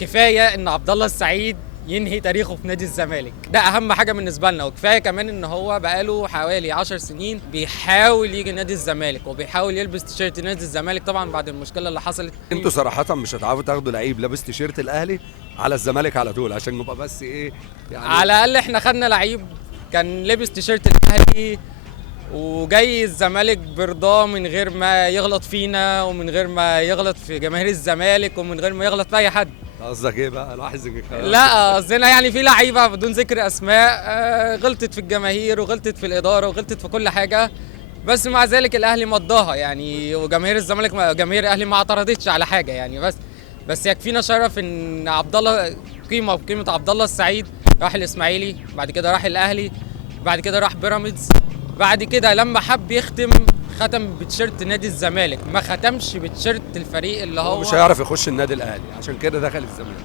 كفايه ان عبد الله السعيد ينهي تاريخه في نادي الزمالك، ده اهم حاجه بالنسبه لنا. وكفايه كمان ان هو بقاله حوالي 10 سنين بيحاول يجي نادي الزمالك وبيحاول يلبس تيشيرت نادي الزمالك، طبعا بعد المشكله اللي حصلت. انتوا صراحة مش هتعرفوا تاخدوا لعيب لابس تيشيرت الاهلي على الزمالك على طول، عشان نبقى بس ايه يعني. على الاقل احنا خدنا لعيب كان لبس تيشيرت الاهلي وجاي الزمالك برضاه من غير ما يغلط فينا ومن غير ما يغلط في جماهير الزمالك ومن غير ما يغلط في اي حد. قصدك ايه بقى؟ لاحظ ان لا قصدنا يعني في لعيبه بدون ذكر اسماء غلطت في الجماهير وغلطت في الاداره وغلطت في كل حاجه، بس مع ذلك الاهلي مضاها يعني، وجماهير الزمالك جماهير الاهلي ما اعترضتش على حاجه يعني. بس يكفينا شرف ان عبد الله قيمه عبد الله السعيد راح الاسماعيلي، بعد كده راح الاهلي، بعد كده راح بيراميدز، بعد كده لما حب يختم ختم بتيشيرت نادي الزمالك، ما ختمش بتيشيرت الفريق اللي هو هو مش هيعرف يخش النادي الاهلي، عشان كده دخل الزمالك.